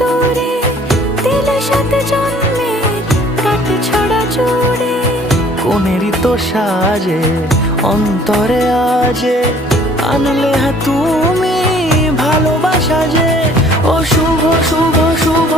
দূরে দিলে সাথে জন্মের কাট ছড়া জুড়ে। কোনেরই তো সাজে অন্তরে আজে আনলে তুমি ভালোবাসা যে। ও শুভ শুভ শুভ